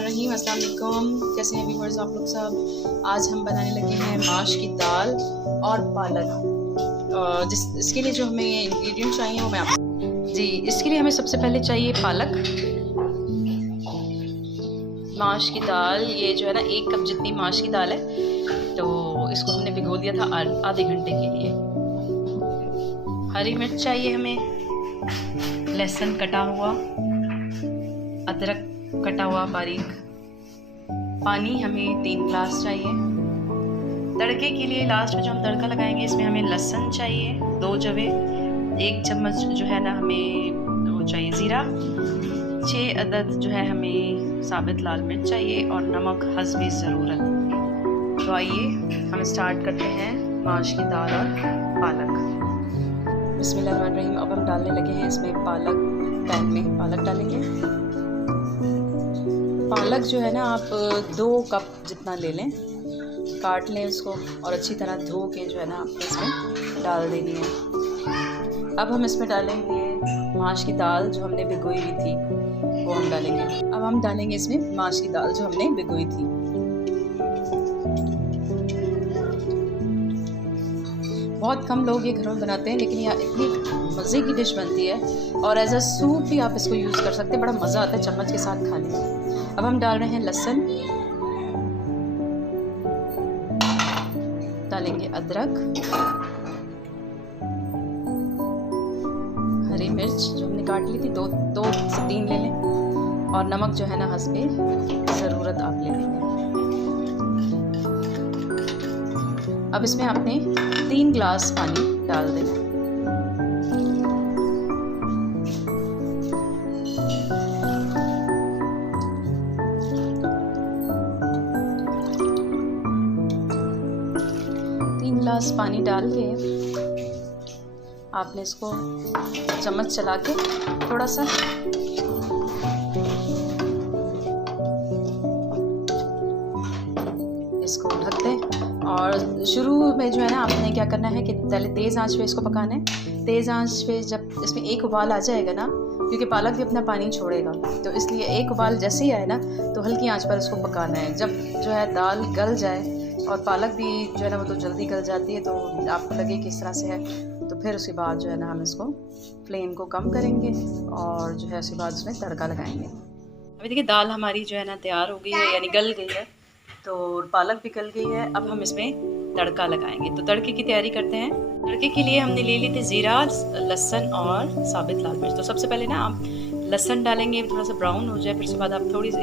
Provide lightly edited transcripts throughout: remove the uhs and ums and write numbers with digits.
बिस्मिल्लाहिर्रहमानिर्रहीम। अस्सलाम वालेकुम। कैसे हैं व्यूअर्स आप लोग सब। आज हम बनाने लगे हैं माश की दाल और पालक। इसके लिए जो हमें इंग्रेडिएंट चाहिए वो मैं आप जी इसके लिए हमें सबसे पहले चाहिए पालक, माश की दाल। ये जो है ना 1 कप जितनी माश की दाल है, तो इसको हमने भिगो दिया था आधे घंटे के लिए। हरी मिर्च चाहिए हमें, लहसुन कटा हुआ, अदरक कटा हुआ बारीक, पानी हमें 3 ग्लास चाहिए। तड़के के लिए लास्ट में जो हम तड़का लगाएंगे इसमें हमें लहसुन चाहिए 2 जवे, 1 चम्मच जो है ना हमें वो चाहिए ज़ीरा, 6 अदद जो है हमें साबित लाल मिर्च चाहिए और नमक हस्बे ज़रूरत। तो आइए हम स्टार्ट करते हैं माश की दाल और पालक। बिस्मिल्लाहिर्रहमानिर्रहीम। अब हम डालने लगे हैं इसमें पालक। पैन में पालक डालेंगे। पालक जो है ना आप 2 कप जितना ले लें, काट लें उसको और अच्छी तरह धो के जो है ना आपको इसमें डाल देनी है। अब हम इसमें डालेंगे माश की दाल जो हमने भिगोई हुई थी, वो हम डालेंगे। अब हम डालेंगे इसमें माश की दाल जो हमने भिगोई थी। बहुत कम लोग ये घरों में बनाते हैं, लेकिन यह इतनी मज़े की डिश बनती है और एज अ सूप भी आप इसको यूज़ कर सकते हैं। बड़ा मज़ा आता है चम्मच के साथ खाने में। अब हम डाल रहे हैं लहसुन, डालेंगे अदरक, हरी मिर्च जो हमने काट ली थी 2 से 3 ले लें और नमक जो है ना हस्बे ज़रूरत आप ले लेंगे। अब इसमें आपने 3 ग्लास पानी डाल देना। ग्लास पानी डाल के आपने इसको चम्मच चला के थोड़ा सा इसको ढक दें। और शुरू में जो है ना आपने क्या करना है कि पहले तेज़ आंच पे इसको पकाना है। तेज़ आंच पे जब इसमें एक उबाल आ जाएगा ना, क्योंकि पालक भी अपना पानी छोड़ेगा, तो इसलिए एक उबाल जैसे ही आए ना तो हल्की आंच पर इसको पकाना है। जब जो है दाल गल जाए और पालक भी जो है ना वो तो जल्दी गल जाती है, तो आपको लगे कि इस तरह से है, तो फिर उसके बाद जो है ना हम इसको फ्लेम को कम करेंगे और जो है उसके बाद उसमें तड़का लगाएंगे। अभी देखिए दाल हमारी जो है ना तैयार हो गई है, यानी गल गई है, तो पालक भी गल गई है। अब हम इसमें तड़का लगाएंगे। तो तड़के की तैयारी करते हैं। तड़के के लिए हमने ले ली थी ज़ीरा, लहसुन और साबित लाल मिर्च। तो सबसे पहले ना आप लहसुन डालेंगे, थोड़ा सा ब्राउन हो जाए, फिर उसके बाद आप थोड़ी सी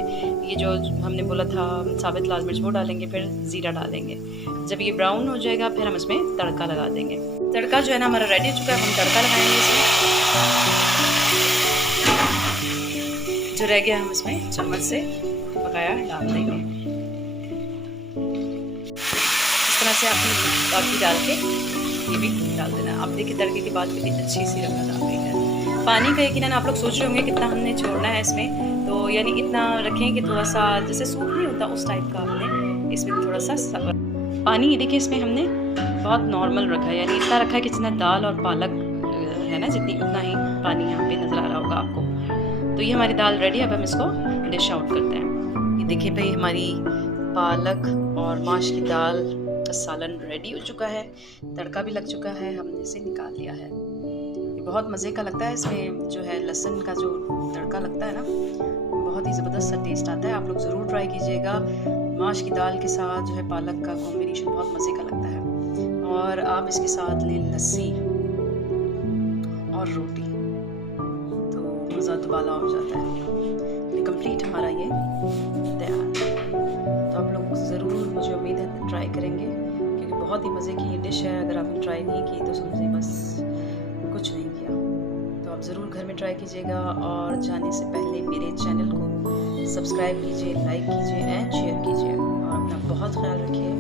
ये जो हमने बोला था साबित लाल मिर्च वो डालेंगे, फिर ज़ीरा डालेंगे। जब ये ब्राउन हो जाएगा फिर हम इसमें तड़का लगा देंगे। तड़का जो है ना हमारा रेडी हो चुका है। हम तड़का लगाएंगे इसमें। जो रह गया हम इसमें चम्मच से पकाया डाल देंगे। इस तरह से आपने बाकी डाल के ये भी डाल देना। आप देखिए तड़के के बाद कितनी अच्छी सी रंगत आ गई है। पानी का यकीनन आप लोग सोच रहे होंगे कितना हमने छोड़ना है इसमें, तो यानी इतना रखें कि थोड़ा सा जैसे सूप नहीं होता उस टाइप का हमने इसमें थोड़ा सा पानी। ये देखिए इसमें हमने बहुत नॉर्मल रखा है, यानी इतना रखा है कि जितना दाल और पालक है ना जितनी उतना ही पानी यहाँ पे नज़र आ रहा होगा आपको। तो ये हमारी दाल रेडी है। अब हम इसको डिश आउट करते हैं। ये देखिए भाई हमारी पालक और माश की दाल का सालन रेडी हो चुका है, तड़का भी लग चुका है, हमने इसे निकाल लिया है। बहुत मज़े का लगता है। इसमें जो है लहसुन का जो तड़का लगता है ना, बहुत ही ज़बरदस्त सा टेस्ट आता है। आप लोग ज़रूर ट्राई कीजिएगा। माश की दाल के साथ जो है पालक का कॉम्बिनेशन बहुत मज़े का लगता है। और आप इसके साथ लें लस्सी और रोटी, तो मज़ा दुबाला हो जाता है। कंप्लीट हमारा ये तैयार। तो आप लोग ज़रूर, मुझे उम्मीद है ट्राई करेंगे, क्योंकि बहुत ही मज़े की ये डिश है। अगर आपने ट्राई नहीं की तो समझिए बस कुछ नहीं किया। तो आप ज़रूर घर में ट्राई कीजिएगा और जाने से पहले मेरे चैनल को सब्सक्राइब कीजिए, लाइक कीजिए एंड शेयर कीजिए और अपना बहुत ख्याल रखिए।